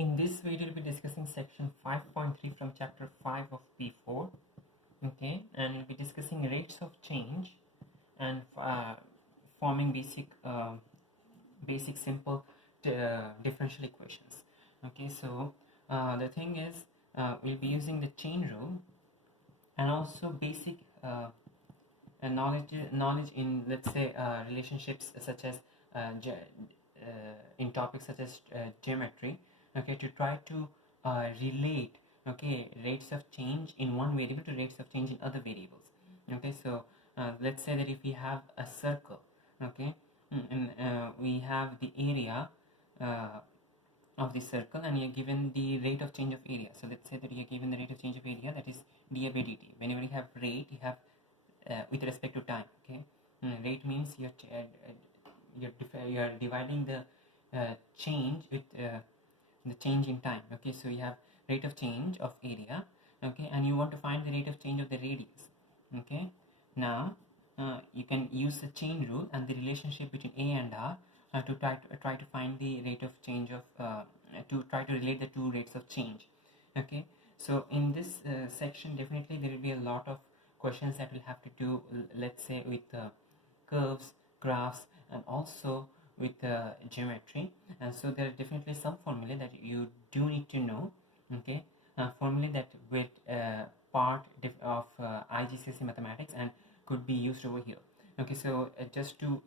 In this video, we'll be discussing section 5.3 from chapter 5 of P4. Okay, and we'll be discussing rates of change and forming basic simple differential equations. Okay, so the thing is, we'll be using the chain rule and also basic knowledge in, let's say, relationships such as in topics such as geometry. Okay, to try to relate rates of change in one variable to rates of change in other variables. Okay, so let's say that if we have a circle, okay, and we have the area of the circle, and you're given the rate of change of area. So let's say that you're given the rate of change of area, that is dA by dt. Whenever you have rate, you have with respect to time. Okay, rate means you're dividing the change with the change in time. Okay, so you have rate of change of area, okay, and you want to find the rate of change of the radius. Okay, now you can use the chain rule and the relationship between a and r to try to find the rate of change of to try to relate the two rates of change. Okay, so in this section, definitely there will be a lot of questions that will have to do, let's say, with curves, graphs, and also with geometry. And so there are definitely some formulae that you do need to know. Okay, formulae that with part of IGCSE mathematics and could be used over here. Okay, so just to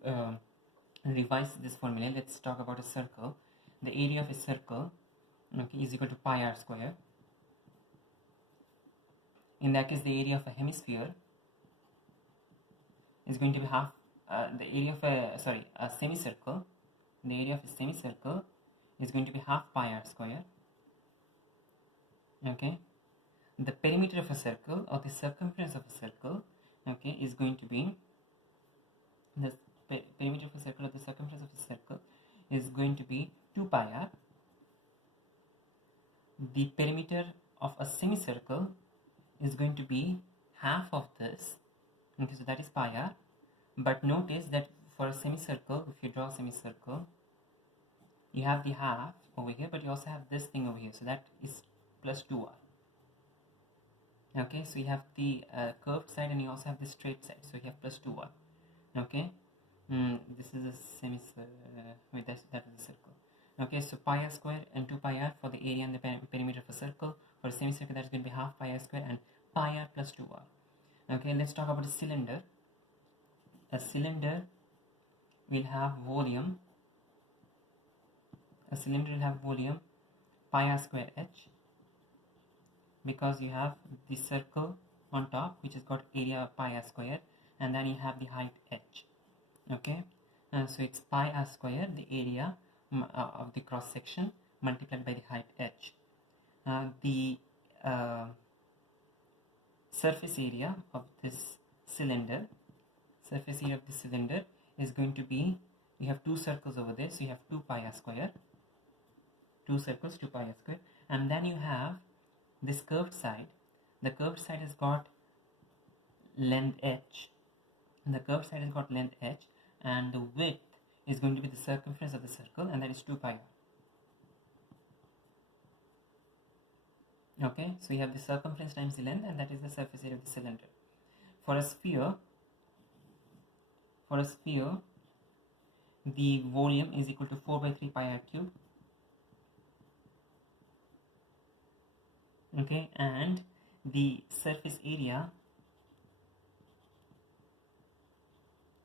revise this formula, let's talk about a circle. The area of a circle, okay, is equal to pi r square. In that case, the area of a hemisphere is going to be half the area of a semicircle. The area of a semicircle is going to be half pi r square. Okay, the perimeter of a circle or the circumference of a circle, okay, is going to be the perimeter of a circle or the circumference of a circle is going to be 2 pi r. The perimeter of a semicircle is going to be half of this. Okay, so that is pi r. But notice that for a semicircle, if you draw a semicircle, you have the half over here, but you also have this thing over here, so that is plus 2r. Okay, so you have the curved side and you also have the straight side, so you have plus 2r. Okay, this is a semicircle, that is a circle. Okay, so pi r square and 2 pi r for the area and the perimeter of a circle. For a semicircle, that's going to be half pi r square and pi r plus 2r. Okay, let's talk about a cylinder. A cylinder will have volume. A cylinder will have volume pi r square h, because you have the circle on top, which has got area pi r square, and then you have the height h. Okay, so it's pi r square, the area of the cross section, multiplied by the height h. The surface area of this cylinder, is going to be, you have two circles over there, so you have 2 pi r square, two circles, 2 pi r square, and then you have this curved side. The curved side has got length h, and the curved side has got length h, and the width is going to be the circumference of the circle, and that is 2 pi r. Okay, so you have the circumference times the length, and that is the surface area of the cylinder. For a sphere, the volume is equal to 4 by 3 pi r cube. Okay, and the surface area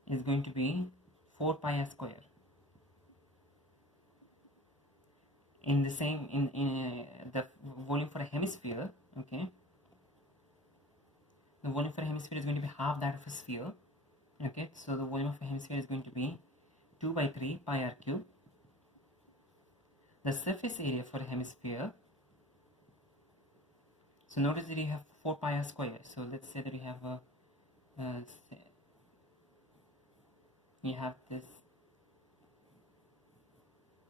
is going to be 4 pi r square. In the same, in the volume for a hemisphere, okay, the volume for a hemisphere is going to be half that of a sphere. Okay, so the volume of a hemisphere is going to be 2 by 3 pi r cube. The surface area for a hemisphere, so notice that you have 4 pi r square. So let's say that you have this,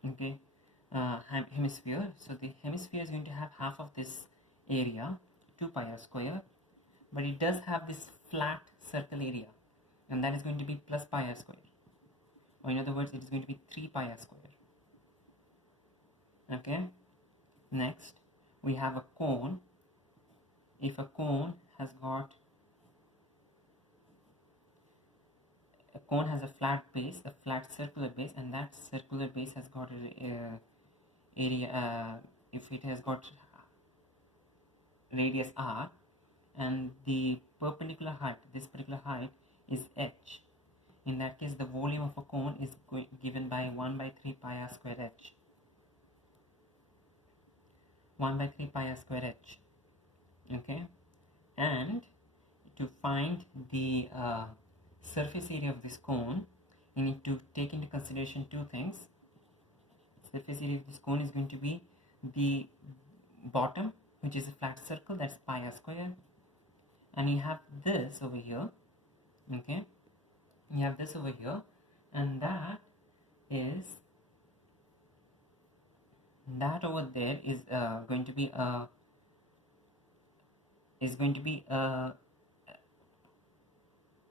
okay, hemisphere. So the hemisphere is going to have half of this area, 2 pi r square, but it does have this flat circle area, and that is going to be plus pi r square, or in other words, it is going to be 3 pi r square. Okay, Next, we have a cone. If a cone has a flat base, a flat circular base, and that circular base has got a area, if it has got radius r, and the perpendicular height, this particular height is h. In that case, the volume of a cone is given by 1 by 3 pi r square h. 1 by 3 pi r square h. Okay, and to find the surface area of this cone, you need to take into consideration two things. Surface area of this cone is going to be the bottom, which is a flat circle, that's pi r square, and you have this over here. Okay, you have this over here, and that over there is going to be a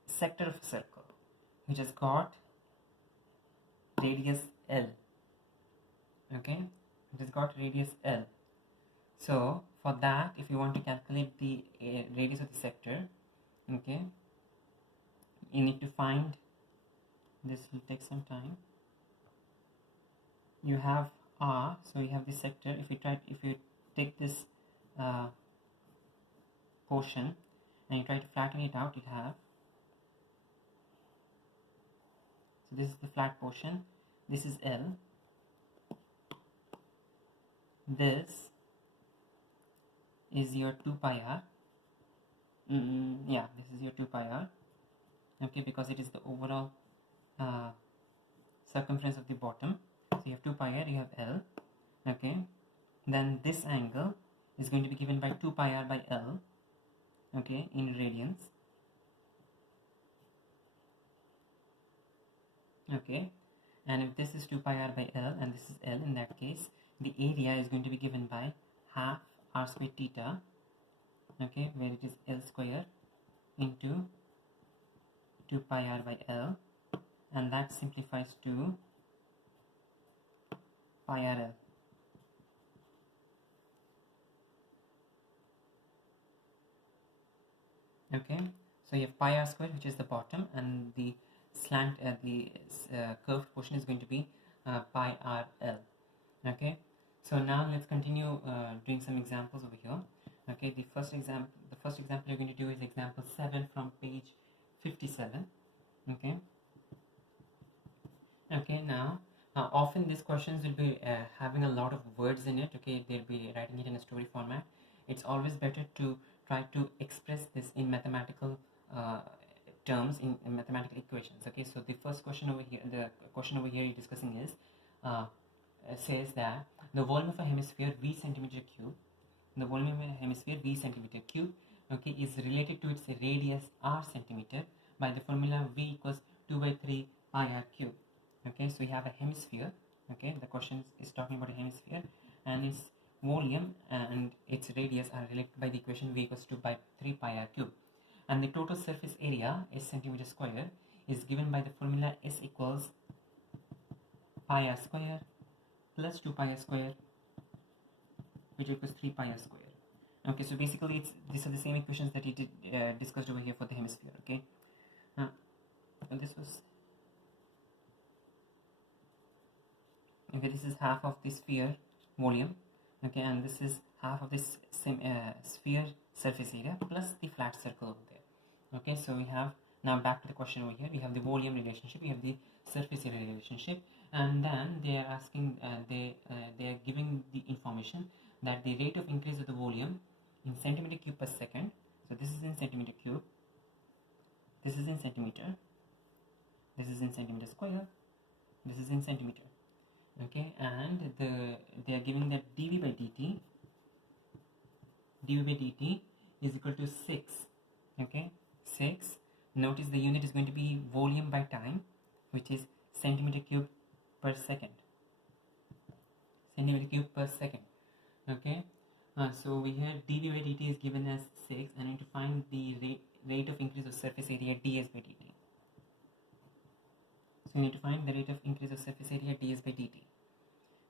sector of a circle which has got radius L. Okay, it has got radius L. So for that, if you want to calculate the radius of the sector, okay, you need to find, this will take some time. You have R, so you have this sector. If you take this portion and you try to flatten it out, you have, so this is the flat portion, this is L, this is your 2 pi r, yeah, this is your 2 pi r, okay, because it is the overall circumference of the bottom. So you have 2 pi r, you have L, okay, then this angle is going to be given by 2 pi r by L, okay, in radians, okay, and if this is 2 pi r by L and this is L, in that case the area is going to be given by half r square theta, okay, where it is L square into 2 pi r by L, and that simplifies to pi r L. Okay, so you have pi r square, which is the bottom, and the curved portion is going to be pi r L. Okay, so now let's continue doing some examples over here. Okay, the first example you're going to do is example 7 from page 57. Okay, now often these questions will be having a lot of words in it. Okay, they'll be writing it in a story format. It's always better to try to express this in mathematical terms, in mathematical equations. Okay, so the first question over here, the question over here you're discussing is says that the volume of a hemisphere V centimeter cube, the volume of a hemisphere V centimeter cube, okay, is related to its radius r centimeter by the formula V equals 2 by 3 pi r cube. Okay, so we have a hemisphere. Okay, the question is talking about a hemisphere, and its volume and its radius are related by the equation V equals 2 by 3 pi r cube, and the total surface area is centimeter square is given by the formula S equals pi r square plus 2 pi r square, which equals 3 pi r square. Okay, so basically these are the same equations that you did discussed over here for the hemisphere. Okay, this was this is half of the sphere volume, okay, and this is half of this sphere surface area plus the flat circle over there. Okay, so we have, now back to the question over here, we have the volume relationship, we have the surface area relationship, and then they are asking, they are giving the information that the rate of increase of the volume in centimeter cube per second. So this is in centimeter cube, this is in centimeter, this is in centimeter square, this is in centimeter. Okay, and they are giving that dV by dt is equal to 6. Okay, 6. Notice the unit is going to be volume by time, which is centimeter cube per second. Centimeter cube per second. Okay, so we have dV by dt is given as 6, and I need to find the rate of increase of surface area ds by dt. So we need to find the rate of increase of surface area ds by dt.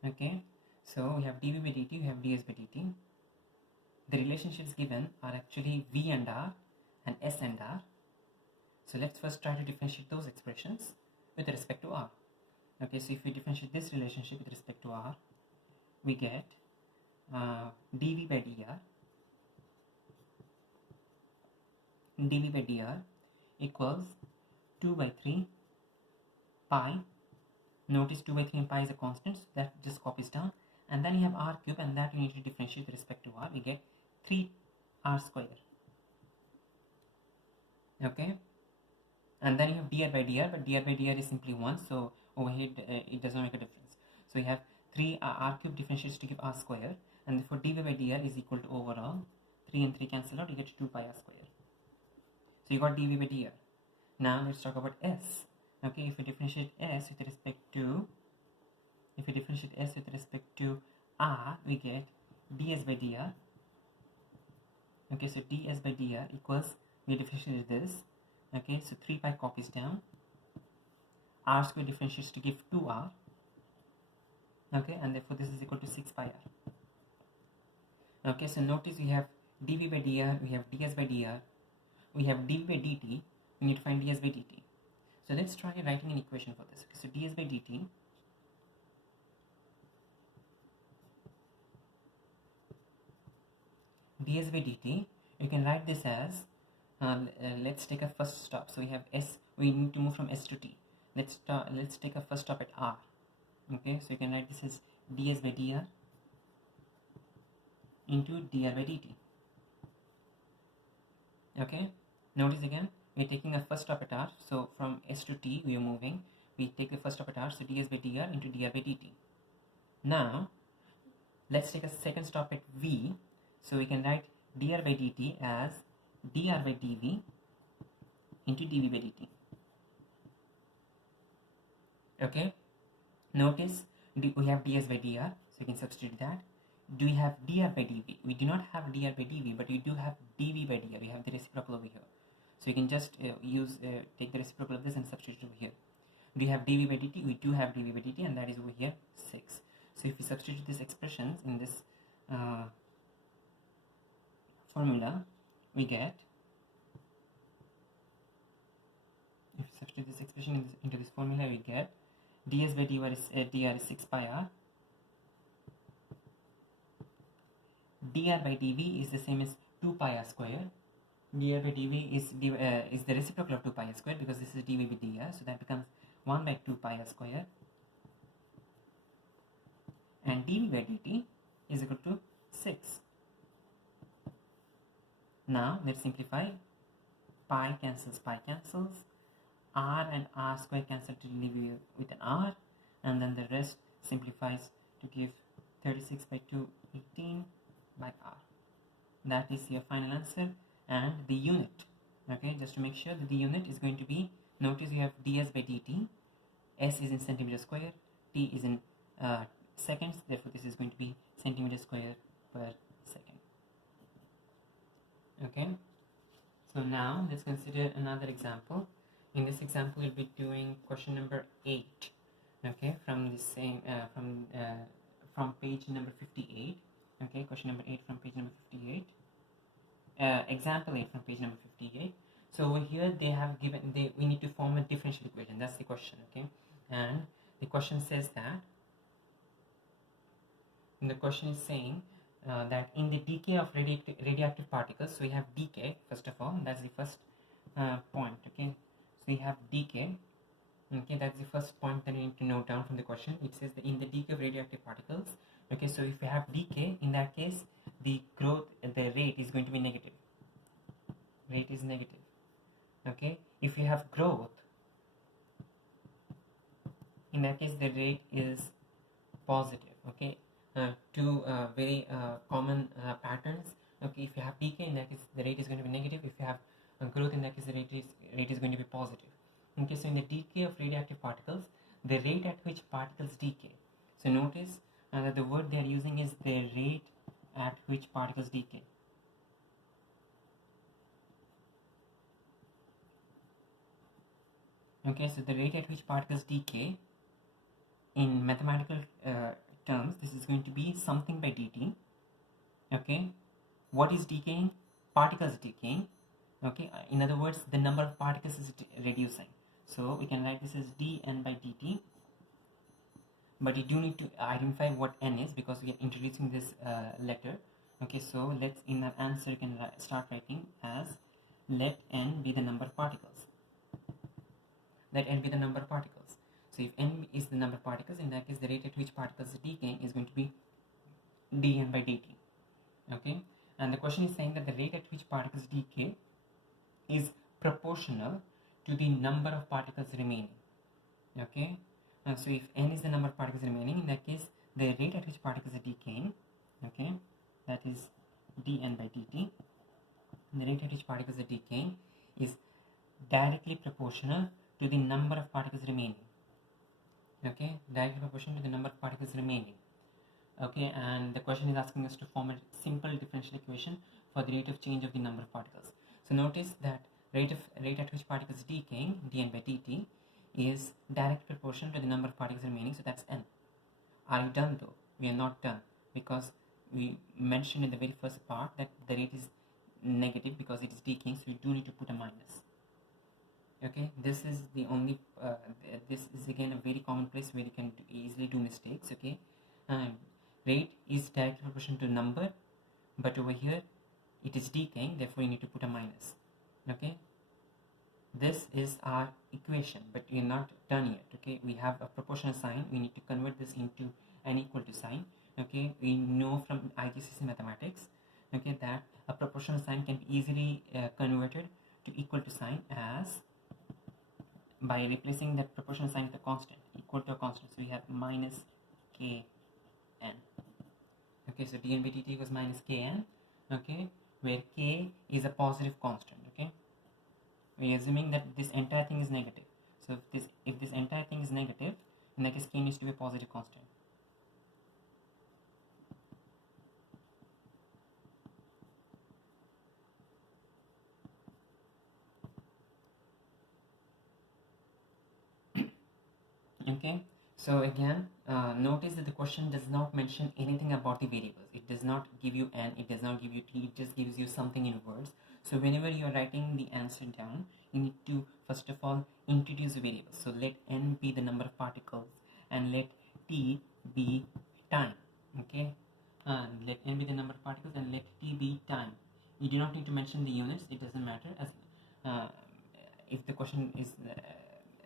Okay, So we have dv by dt, we have ds by dt. The relationships given are actually v and r and s and r. So let's first try to differentiate those expressions with respect to r. Okay, so if we differentiate this relationship with respect to r, we get dv by dr equals 2 by 3 pi. Notice 2 by 3 and pi is a constant, so that just copies down. And then you have r cube, and that you need to differentiate with respect to r. We get 3r square. Okay, and then you have dr by dr, but dr by dr is simply 1, so over here it does not make a difference. So you have 3 r cube differentiates to give r square, and therefore dv by dr is equal to overall 3 and 3 cancel out, you get 2 pi r square. So you got dv by dr. Now let's talk about s. Okay, if we differentiate s with respect to r, we get ds by dr. Okay, so ds by dr equals, we differentiate this. Okay, so 3 pi copies down, r square differentiates to give 2r. Okay, and therefore this is equal to 6 pi r. Okay, so notice we have dv by dr, we have ds by dr, we have dv by dt, we need to find ds by dt. So let's try writing an equation for this. Okay, so ds by dt you can write this as let's take a first stop. So we have s, we need to move from s to t. Let's take a first stop at r. Okay, so you can write this as ds by dr into dr by dt. Okay, notice again we're taking a first stop at r, so from s to t we are moving. We take the first stop at r, so ds by dr into dr by dt. Now let's take a second stop at v, so we can write dr by dt as dr by dv into dv by dt. Okay, notice we have ds by dr, so you can substitute that. Do we have dr by dv? We do not have dr by dv, but we do have dv by dr. We have the reciprocal over here, so you can just take the reciprocal of this and substitute over here. Do you have dv by dt? We do have dv by dt, and that is over here 6. So if we substitute these expressions in this formula, we get, if we substitute this expression into this formula, we get ds by dr is 6 pi r, dr by dv is the same as 2 pi r square. Dr by dv is the reciprocal of 2 pi r square, because this is dv by dr, so that becomes 1 by 2 pi r square, and dv by dt is equal to 6. Now let's simplify. Pi cancels, r and r square cancel to leave you with an r, and then the rest simplifies to give 36 by 2, 18 by r. That is your final answer. And the unit, okay, just to make sure that the unit is going to be, notice you have ds by dt, s is in centimeter square, t is in seconds, therefore this is going to be centimeter square per second. Okay, so now let's consider another example. In this example we'll be doing question number 8, okay, from the same from page number 58. Okay, question number 8 from page number 58. Example 8 from page number 58. So over here they have given, we need to form a differential equation. That's the question. Okay, and the question says that, and the question is saying that in the decay of radioactive particles, so we have decay first of all, that's the first point. Okay, so we have decay. Okay, that's the first point that you need to note down from the question. It says that in the decay of radioactive particles. Okay, so if we have decay, in that case the rate is going to be negative. Rate is negative. Okay, if you have growth, in that case the rate is positive. Okay, two very common patterns. Okay, if you have decay, in that case the rate is going to be negative. If you have growth, in that case the rate is going to be positive. Okay, so in the decay of radioactive particles, the rate at which particles decay. So notice that the word they are using is the rate at which particles decay. Okay, so the rate at which particles decay, in mathematical terms, this case is going to be something by dt. Okay, what is decaying? Particles decaying. Okay, in other words, the number of particles is reducing. So we can write this as dn by dt, but you do need to identify what n is because we are introducing this letter. Okay, so let's, in our answer you can start writing as let n be the number of particles. Let n be the number of particles. So if n is the number of particles, in that case the rate at which particles are decaying is going to be dn by dt. Okay, and the question is saying that the rate at which particles decay is proportional to the number of particles remaining. Okay, so if n is the number of particles remaining, in that case the rate at which particles are decaying, okay, that is dn by dt, the rate at which particles are decaying is directly proportional to the number of particles remaining. Okay, directly proportional to the number of particles remaining. Okay, and the question is asking us to form a simple differential equation for the rate of change of the number of particles. So notice that rate at which particles decaying, dn by dt, is directly proportional to the number of particles remaining, so that's n. Are you done though? We are not done, because we mentioned in the very first part that the rate is negative because it is decaying, so you do need to put a minus. Okay, this is the only this is again a very common place where you can easily do mistakes. Okay, rate is directly proportional to number, but over here it is decaying, therefore you need to put a minus. Okay, this is our equation, but we are not done yet. Okay, we have a proportional sign, we need to convert this into an equal to sign. Okay, we know from IGCSE mathematics, okay, that a proportional sign can be easily converted to equal to sign as by replacing that proportional sign with a constant, equal to a constant. So we have minus kn. Okay, so dn by dt equals minus kn. Okay, where k is a positive constant. Okay, we are assuming that this entire thing is negative. So if this entire thing is negative, in that case k needs to be a positive constant. Okay, so again, notice that the question does not mention anything about the variables. It does not give you n, it does not give you t, it just gives you something in words. So whenever you are writing the answer down, you need to first of all introduce variables. So let n be the number of particles and let t be time. Okay, let n be the number of particles and let t be time. You do not need to mention the units, it doesn't matter, as if the question is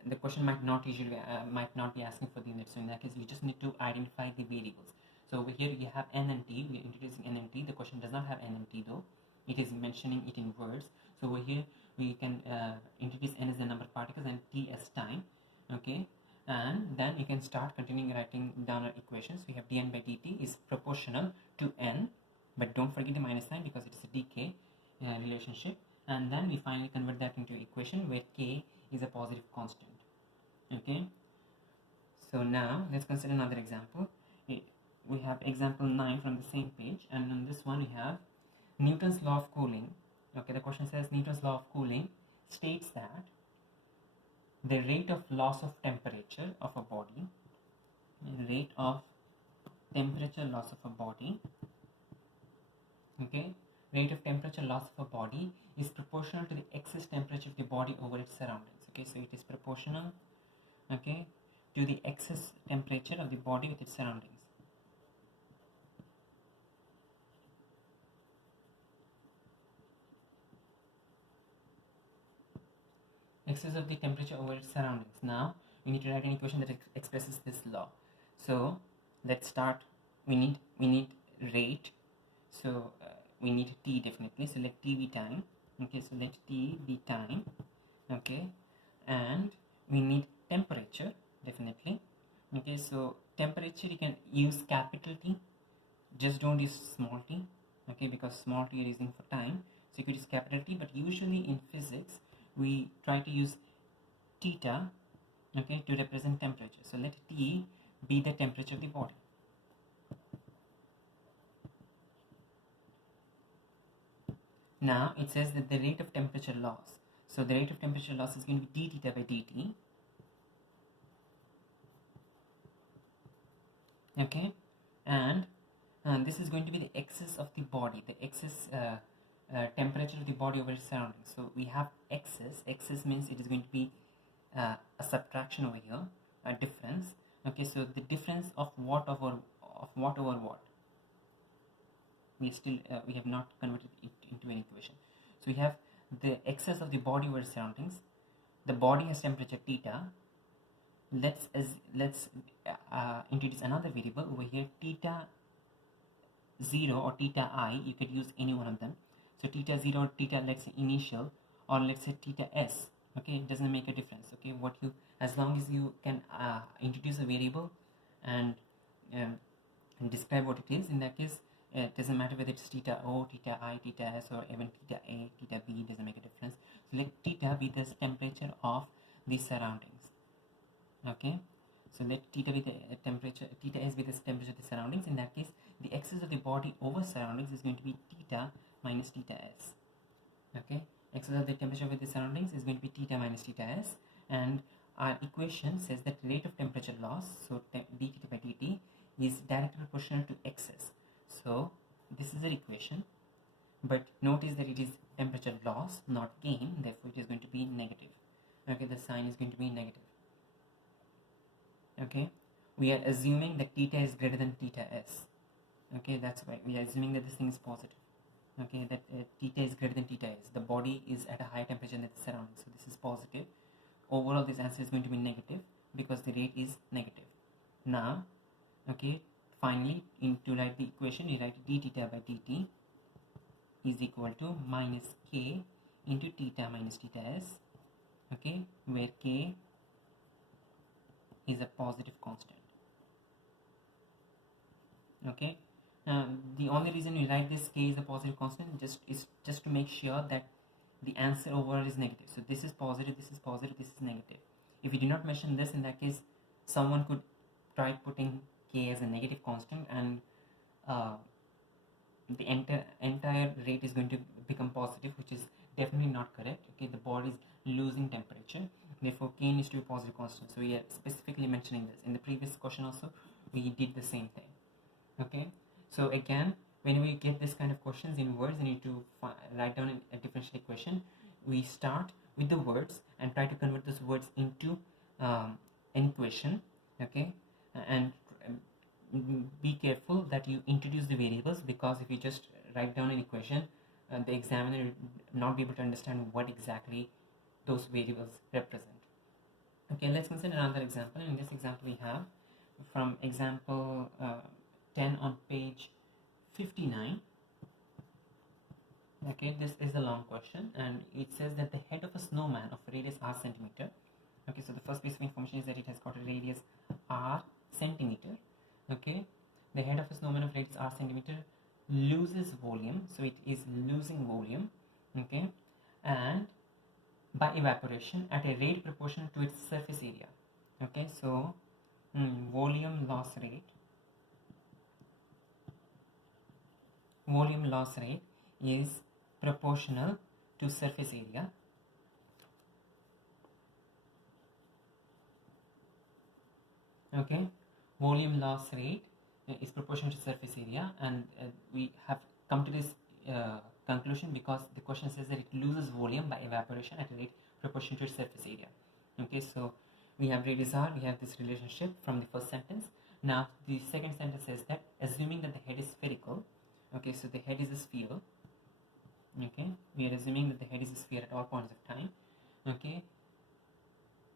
the question might not be asking for the units. So in that case we just need to identify the variables. So over here you have n and t, we are introducing n and t. The question does not have n and t though, it is mentioning it in words. So over here we can introduce n as the number of particles and t as time. Okay, and then you can start continuing writing down our equations. We have dn by dt is proportional to n, but don't forget the minus sign because it is a decay relationship. And then we finally convert that into equation where k is a positive constant. Okay, so now let's consider another example. We have example 9 from the same page, and on this one we have Newton's law of cooling. Okay, the question says Newton's law of cooling states that the rate of loss of temperature of a body, rate of temperature loss of a body, okay, rate of temperature loss of a body is proportional to the excess temperature of the body over its surroundings. Okay, so it is proportional, okay, to the excess temperature of the body with its surroundings. Excess of the temperature over its surroundings. Now we need to write an equation that expresses this law. So let's start. We need rate. So we need t definitely. So let t be time. Okay, so let t be time. Okay, and we need temperature definitely. Okay, so temperature you can use capital T, just don't use small t. Okay, because small t you're using for time, so you could use capital T, but usually in physics we try to use theta, okay, to represent temperature. So let T be the temperature of the body. Now it says that the rate of temperature loss, so the rate of temperature loss is going to be d theta by dt. Okay, and this is going to be the excess of the body, the excess temperature of the body over its surroundings. So we have excess means it is going to be a subtraction over here, a difference. Okay, so the difference of what over what, we still we have not converted it into an equation. So we have the excess of the body over surroundings. The body has temperature theta. Let's introduce another variable over here, theta 0 or theta I. You could use any one of them. So theta 0 or theta, let's say initial, or let's say theta s. Okay, it doesn't make a difference. Okay, what you, as long as you can introduce a variable and describe what it is, in that case it doesn't matter whether it's theta O, theta I, theta S, or even theta A, theta B, doesn't make a difference. So let theta be the temperature of the surroundings. Okay, so let theta be the temperature, theta S be the temperature of the surroundings. In that case, the excess of the body over surroundings is going to be theta minus theta S. Okay, excess of the temperature over the surroundings is going to be theta minus theta S, and our equation says that rate of temperature loss, so dT by dt, is directly proportional to excess. So this is the equation, but notice that it is temperature loss, not gain, therefore it is going to be negative. Okay, the sign is going to be negative. Okay, we are assuming that theta is greater than theta s. Okay, that's why we are assuming that this thing is positive. Okay, that theta is greater than theta s. The body is at a higher temperature than the surroundings, so this is positive. Overall, this answer is going to be negative because the rate is negative. Now, okay, finally, to write the equation, you write d theta by dt is equal to minus k into theta minus theta s. Okay, where k is a positive constant. Okay, the only reason we write this k is a positive constant is just to make sure that the answer overall is negative. So this is positive, this is positive, this is negative. If you do not mention this, in that case someone could try putting k as a negative constant, and the entire rate is going to become positive, which is definitely not correct. Okay, the body is losing temperature, therefore k needs to be a positive constant. So we are specifically mentioning this. In the previous question also we did the same thing. Okay, so again, whenever you get this kind of questions in words, you need to write down a differential equation. We start with the words and try to convert those words into an equation. Okay, and be careful that you introduce the variables, because if you just write down an equation, the examiner will not be able to understand what exactly those variables represent. Okay, let's consider another example. In this example, we have from example 10 on page 59. Okay, this is a long question, and it says that the head of a snowman of radius r centimeter. Okay, so the first piece of information is that it has got a radius r centimeter. Okay, the head of a snowman of radius r centimeter loses volume, so it is losing volume. Okay, and by evaporation at a rate proportional to its surface area. Okay, so volume loss rate is proportional to surface area. Okay, volume loss rate is proportional to surface area, and we have come to this conclusion because the question says that it loses volume by evaporation at a rate proportional to its surface area. Okay, so we have radius r, we have this relationship from the first sentence. Now the second sentence says that assuming that the head is spherical. Okay, so the head is a sphere. Okay, we are assuming that the head is a sphere at all points of time. Okay,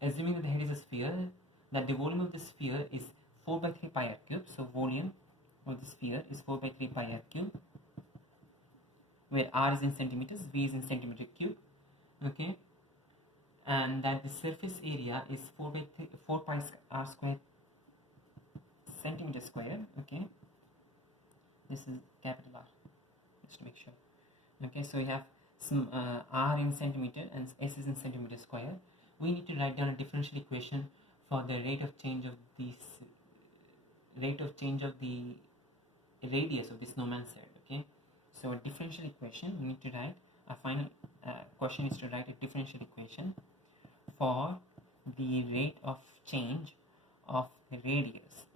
assuming that the head is a sphere, that the volume of the sphere is 4 by 3 pi r cube. So volume of the sphere is 4 by 3 pi r cube, where r is in centimeters, v is in centimeter cube. Okay, and that the surface area is 4 pi r square centimeter square. Okay, this is capital R, just to make sure. Okay, so we have some r in centimeter and s is in centimeter square. We need to write down a differential equation for the rate of change of the radius of the snowman's head. Okay, so a differential equation, we need to write a final question is to write a differential equation for the rate of change of the radius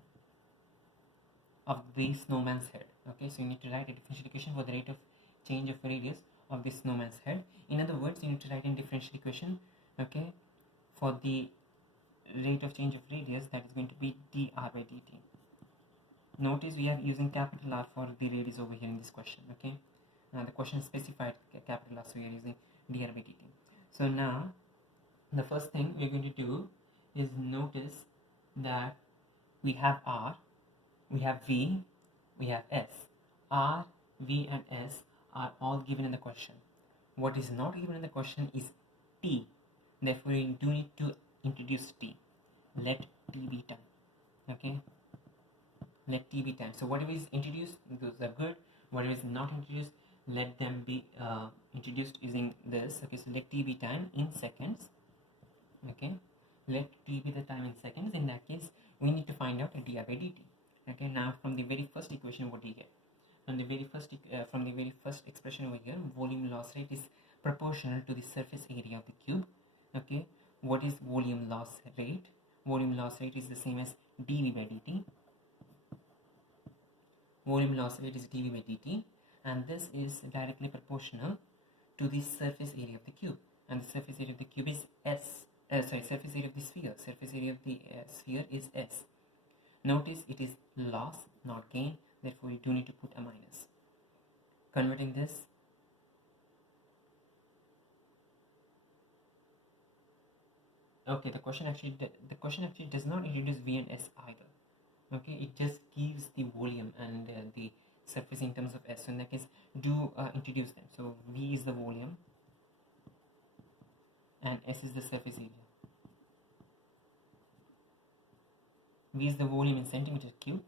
of the snowman's head. Okay, so you need to write a differential equation for the rate of change of radius of the snowman's head. In other words, you need to write a differential equation, okay, for the rate of change of radius, that is going to be dr by dt. Notice we are using capital R for the radius over here in this question. Okay, the question specified capital R, so we are using dr by dt. So now the first thing we are going to do is notice that we have R, we have V, we have S. R, V and S are all given in the question. What is not given in the question is T. Therefore, you do need to introduce T. Let T be time. Okay, let T be time. So whatever is introduced, those are good. Whatever is not introduced, let them be introduced using this. Okay, so let T be time in seconds. Okay, let T be the time in seconds. In that case, we need to find out dr by dt. Okay, now from the very first equation, what do you get? From the very first expression over here, volume loss rate is proportional to the surface area of the cube. Okay, what is volume loss rate? Volume loss rate is the same as dv by dt. Volume loss rate is dv by dt, and this is directly proportional to the surface area of the cube, and the surface area of the cube is s. Surface area of the sphere. Surface area of the sphere is s. Notice it is loss, not gain. Therefore, you do need to put a minus. Converting this, okay, the question actually does not introduce V and S either. Okay, it just gives the volume and the surface in terms of S. So in that case, do introduce them. So V is the volume and S is the surface area. V is the volume in centimeter cube,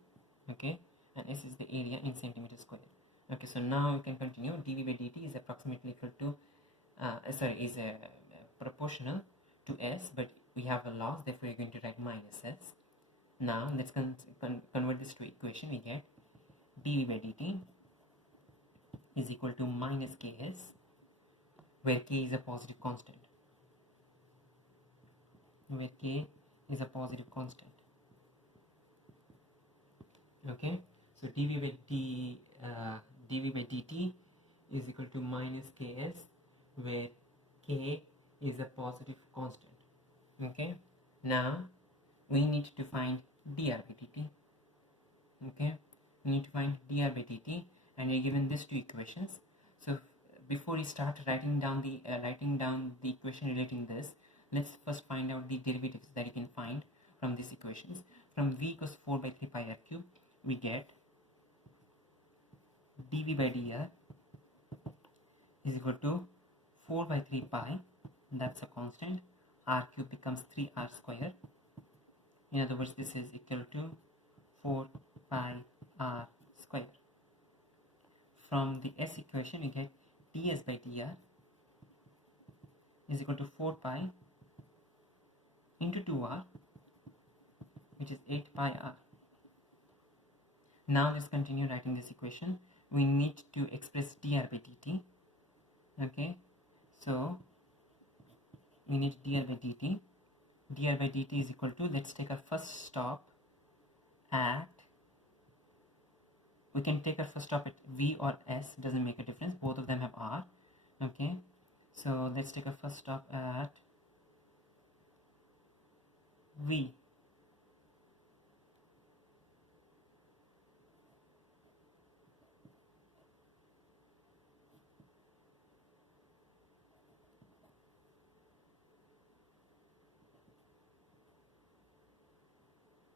okay, and S is the area in centimeter square. Okay, so now you can continue. dv by dt is approximately equal to is proportional to S, but we have a loss, therefore you're going to write minus S. Now let's convert this to equation. We get dv by dt is equal to minus ks, where k is a positive constant. Where k is a positive constant. Okay, so dv by dt is equal to minus ks, where k is a positive constant. Okay, now we need to find dr by dt. Okay, we need to find dr by dt, and we're given these two equations. So before we start writing down the equation relating this, let's first find out the derivatives that you can find from these equations. From v equals 4 by 3 pi r cube, we get dv by dr is equal to 4 by 3 pi, that's a constant, r cube becomes 3r square. In other words, this is equal to 4 pi r square. From the S equation, we get ds by dr is equal to 4 pi into 2r, which is 8 pi r. Now let's continue writing this equation. We need to express dr by dt. Okay, so we need dr by dt. Dr by dt is equal to, let's take our first stop at, we can take our first stop at v or s, doesn't make a difference, both of them have r. Okay, so let's take our first stop at v.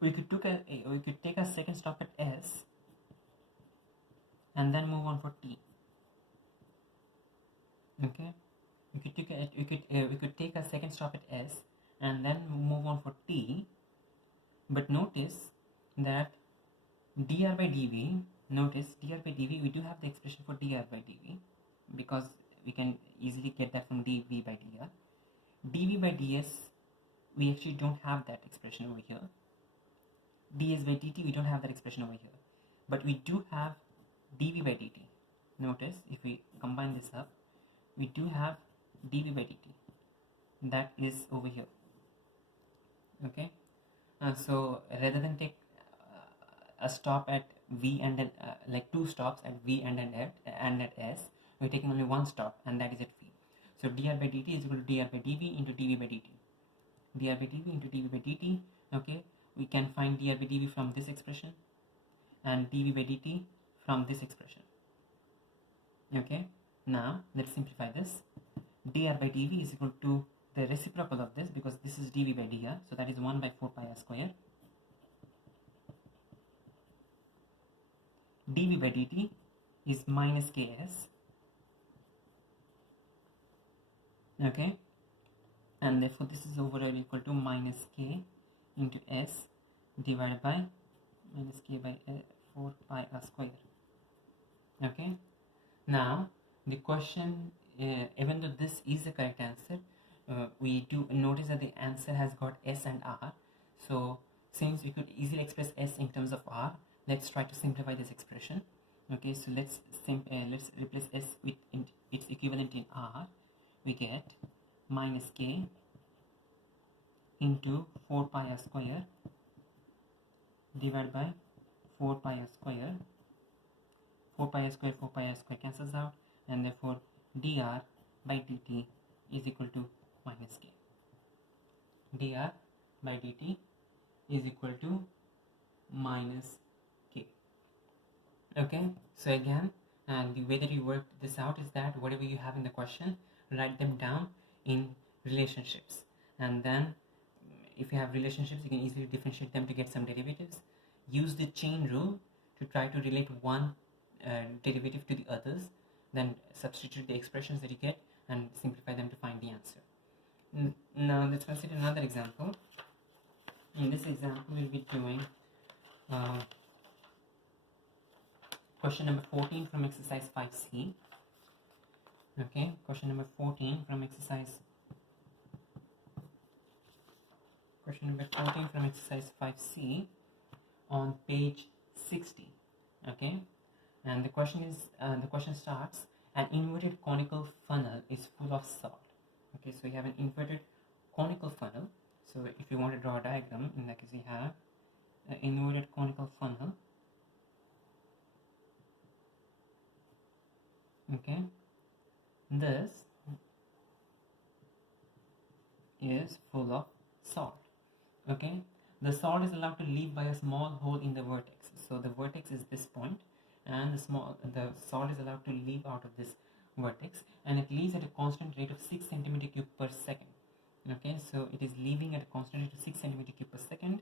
We could take a second stop at S and then move on for T. Okay, we could take a second stop at S and then move on for T. But notice that dr by dv. We do have the expression for dr by dv, because we can easily get that from dv by dr. dv by ds, we actually don't have that expression over here. ds by dt, we don't have that expression over here, but we do have dv by dt. Notice if we combine this up, we do have dv by dt, that is over here. Okay, so rather than take a stop at V and then like 2 stops at V and at S. We're taking only 1 stop, and that is at V. So dr by dt is equal to dr by dv into dv by dt. Dr by dv into dv by dt. Okay, we can find dr by dv from this expression and dv by dt from this expression. Okay, now let's simplify this. Dr by dv is equal to the reciprocal of this, because this is dv by dr, so that is 1 by 4 pi r square. Dv by dt is minus ks. Okay, and therefore this is overall equal to minus k into s divided by minus k by 4 pi r square. Okay, now the question, even though this is the correct answer, we do notice that the answer has got s and r. So since we could easily express s in terms of r, let's try to simplify this expression. Okay, so let's replace s with its equivalent in r. We get minus k into 4 pi r square divided by 4 pi r square. 4 pi r square cancels out, and therefore dr by dt is equal to minus k. Dr by dt is equal to minus k. Okay, so again, and the way that you work this out is that whatever you have in the question, write them down in relationships, and then if you have relationships, you can easily differentiate them to get some derivatives. Use the chain rule to try to relate one derivative to the others, then substitute the expressions that you get and simplify them to find the answer. Now let's consider another example. In this example, we'll be doing question number 14 from exercise 5c. Okay, question number 14 from exercise 5c on page 60. Okay, and the question starts: an inverted conical funnel is full of salt. Okay, so we have an inverted conical funnel. So if you want to draw a diagram, in that case we have an inverted conical funnel. Okay, this is full of salt. Okay, the salt is allowed to leave by a small hole in the vertex. So the vertex is this point, and the salt is allowed to leave out of this vertex, and it leaves at a constant rate of 6 centimeter cube per second. Okay, so it is leaving at a constant rate of 6 centimeter cube per second.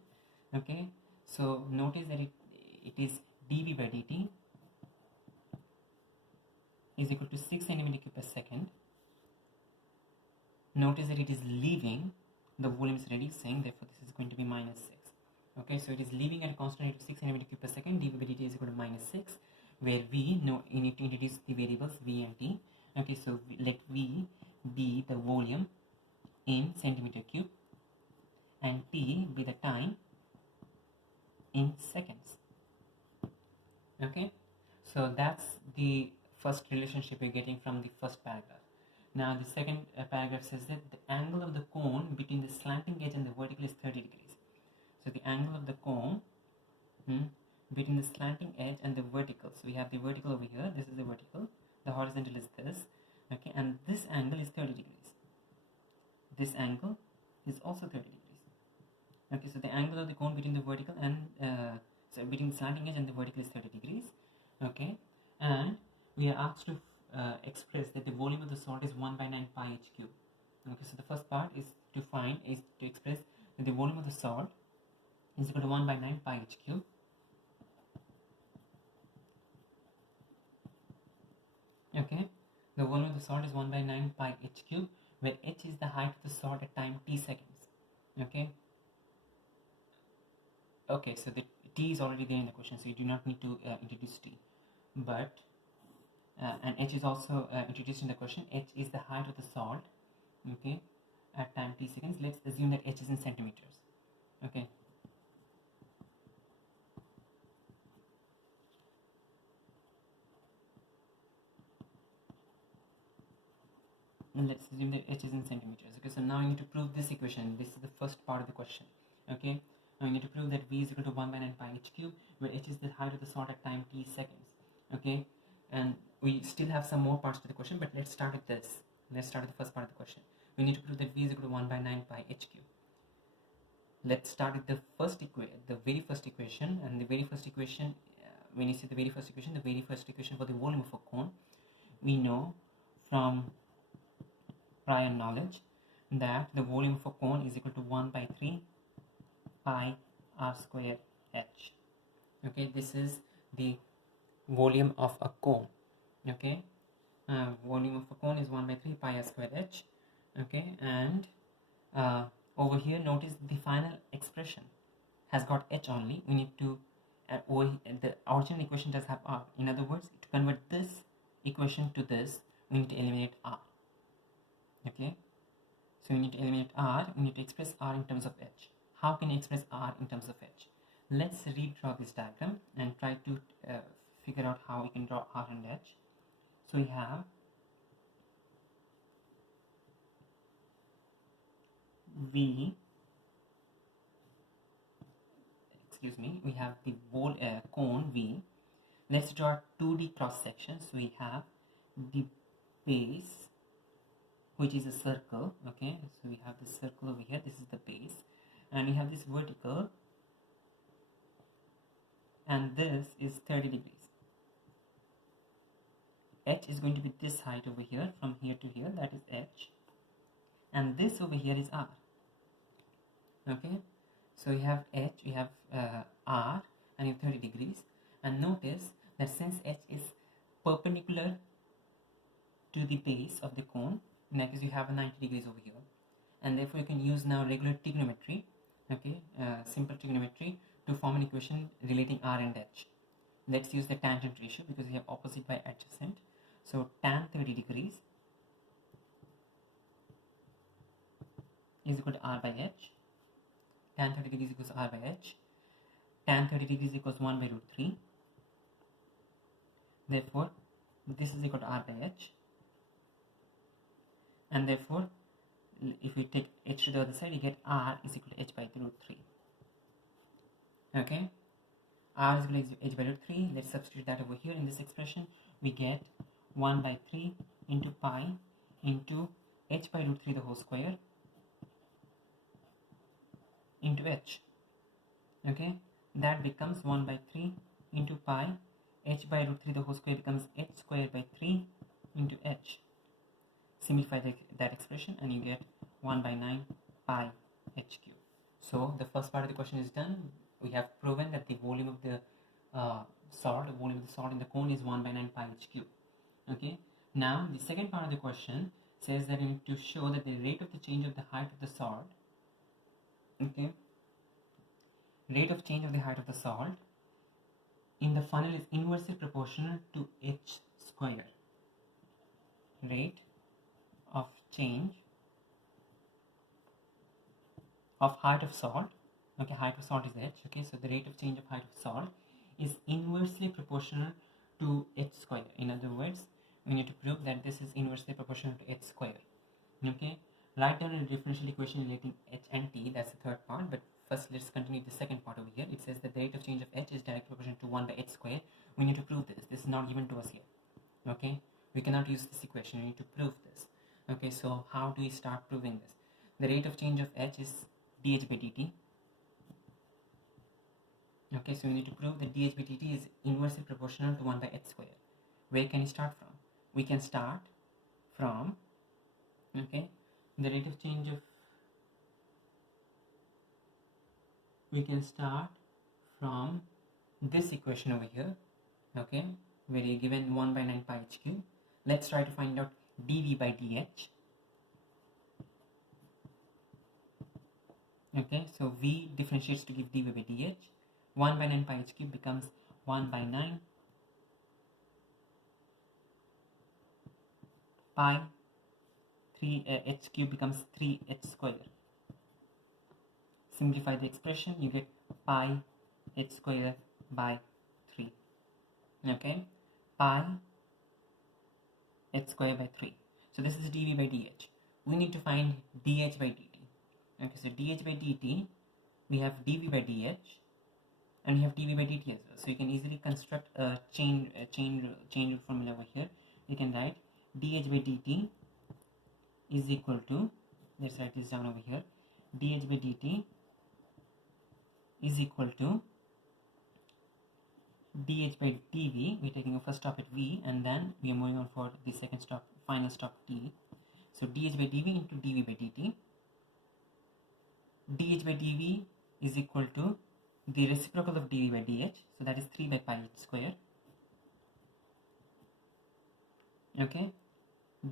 Okay, so notice that it is dv by dt is equal to 6 centimeter cube per second. Notice that it is leaving, the volume is reducing, therefore this is going to be minus 6. Okay, so it is leaving at a constant rate of 6 centimeter cube per second. dv by dt is equal to minus 6, where we know you need to introduce the variables v and t. Okay, so let v be the volume in centimeter cube and t be the time in seconds. Okay, so that's the first relationship we're getting from the first paragraph. Now the second paragraph says that the angle of the cone between the slanting edge and the vertical is 30 degrees. So the angle of the cone between the slanting edge and the vertical. So we have the vertical over here. This is the vertical. The horizontal is this. Okay, and this angle is 30 degrees. This angle is also 30 degrees. Okay, so the angle of the cone between the vertical and between the slanting edge and the vertical is 30 degrees. Okay, and we are asked to express that the volume of the salt is 1 by 9 pi h cube. Okay, so the first part is to express that the volume of the salt is equal to 1 by 9 pi h cube. Okay, the volume of the salt is 1 by 9 pi h cube, where h is the height of the salt at time t seconds. Okay, so the t is already there in the question, so you do not need to introduce t, but and h is also introduced in the question. H is the height of the salt, okay, at time t seconds. Let's assume that h is in centimeters. Okay, and let's assume that h is in centimeters. Okay, so now you need to prove this equation. This is the first part of the question. Okay, Now we need to prove that v is equal to 1 by 9 pi h cube, where h is the height of the salt at time t seconds. Okay, and we still have some more parts to the question, but let's start with this. Let's start with the first part of the question. We need to prove that v is equal to 1 by 9 pi h cube. Let's start with the very first equation, and the very first equation, when you see the very first equation for the volume of a cone, we know from prior knowledge that the volume of a cone is equal to 1 by 3 pi r square h. Okay, this is the volume of a cone. Okay, volume of a cone is 1 by 3 pi r square h. Okay, and over here notice the final expression has got h only. We need to the original equation does have r. In other words, to convert this equation to this, we need to eliminate r. Okay, so we need to eliminate r. We need to express r in terms of h. How can you express r in terms of h? Let's redraw this diagram and try to figure out how we can draw r and h. So we have v, we have the cone v. Let's draw 2D cross section. So we have the base, which is a circle. Okay, so we have this circle over here, this is the base, and we have this vertical, and this is 30 degrees. H is going to be this height over here, from here to here, that is h, and this over here is r. Okay, so we have h, we have r, and we have 30 degrees, and notice that since h is perpendicular to the base of the cone, in that case you have a 90 degrees over here, and therefore you can use now regular trigonometry, okay, simple trigonometry, to form an equation relating r and h. Let's use the tangent ratio because we have opposite by adjacent. So tan 30 degrees is equal to r by h. Tan 30 degrees equals r by h. Tan 30 degrees equals 1 by root 3. Therefore, this is equal to r by h. And therefore, if we take h to the other side, you get r is equal to h by root 3. Okay, r is equal to h by root 3. Let's substitute that over here in this expression. We get 1 by 3 into pi into h by root 3 the whole square into h. Okay, that becomes 1 by 3 into pi, h by root 3 the whole square becomes h square by 3 into h. Simplify that expression and you get 1 by 9 pi h cube. So the first part of the question is done. We have proven that the volume of the salt in the cone is 1 by 9 pi h cube. Okay, now the second part of the question says that we need to show that the rate of the change of the height of the salt, okay, rate of change of the height of the salt in the funnel is inversely proportional to h square. Rate of change of height of salt, okay, height of salt is h, okay, so the rate of change of height of salt is inversely proportional to h square. In other words, we need to prove that this is inversely proportional to h square. Okay, write down a differential equation relating h and t, that's the third part, but first let's continue the second part over here. It says that the rate of change of h is directly proportional to 1 by h square. We need to prove this. This is not given to us here. Okay, we cannot use this equation, we need to prove this. Okay, so how do we start proving this? The rate of change of h is dh by dt. Okay, so we need to prove that dh by dt is inversely proportional to 1 by h square. Where can we start from? We can start from, okay, the rate of change of, we can start from this equation over here, okay, where you're given 1 by 9 pi h cube. Let's try to find out dv by dh. Okay, so v differentiates to give dv by dh. 1 by 9 pi h cube becomes 1 by 9 pi 3 h cube becomes 3h square. Simplify the expression, you get pi h square by 3. Okay, pi h square by 3. So this is dv by dh. We need to find dh by dt. Okay, so dh by dt we have dv by dh, and you have dv by dt as well. So you can easily construct a chain rule formula over here. You can write dh by dt is equal to, let's write this down over here, dh by dt is equal to dh by dv. We're taking a first stop at v, and then we are moving on for the second stop, final stop t. So dh by dv into dv by dt. dh by dv is equal to the reciprocal of dv by dh, so that is 3 by pi h square. Okay,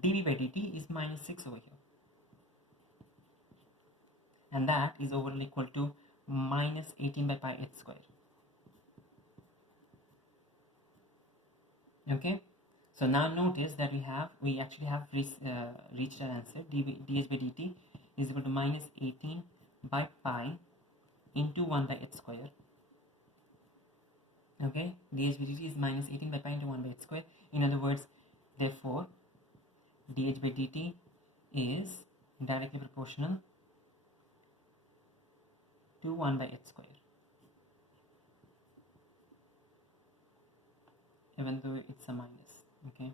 dv by dt is minus 6 over here, and that is overall equal to minus 18 by pi h square. Okay, so now notice that we actually have reached an answer. dh by dt is equal to minus 18 by pi into 1 by h square. Okay, dh by dt is minus 18 by pi into 1 by h square. In other words, therefore dh by dt is directly proportional to 1 by h square, even though it's a minus. Okay,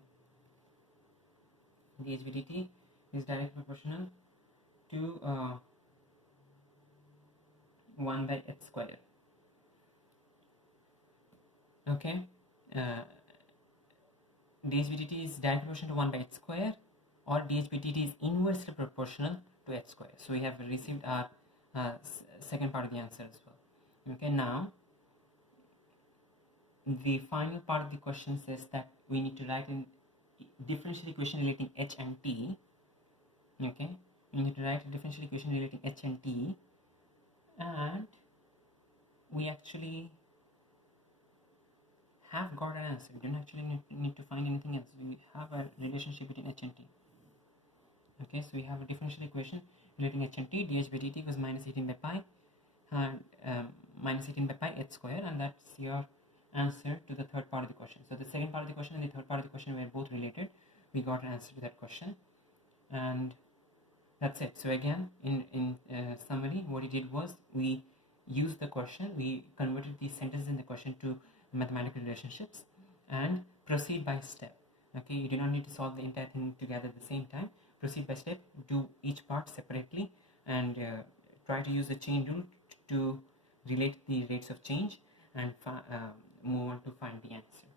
dh by dt is directly proportional to 1 by h square. Okay, dh by dt is directly proportional to 1 by h square, or dh by dt is inversely proportional to h square. So we have received our second part of the answer as well. Okay, now the final part of the question says that we need to write in differential equation relating h and t. Okay, we need to write a differential equation relating h and t, and we actually have got an answer. We don't actually need to find anything else. We have a relationship between h and t. Okay, so we have a differential equation relating h and t. dh by dt was minus 18 by pi and minus 18 by pi h square, and that's your answer to the third part of the question. So the second part of the question and the third part of the question were both related. We got an answer to that question, and that's it. So again, in summary, what we did was we used the question, we converted the sentences in the question to mathematical relationships, and proceed by step. Okay, you do not need to solve the entire thing together at the same time. Proceed by step, do each part separately, and try to use the chain rule to relate the rates of change, and move on to find the answer.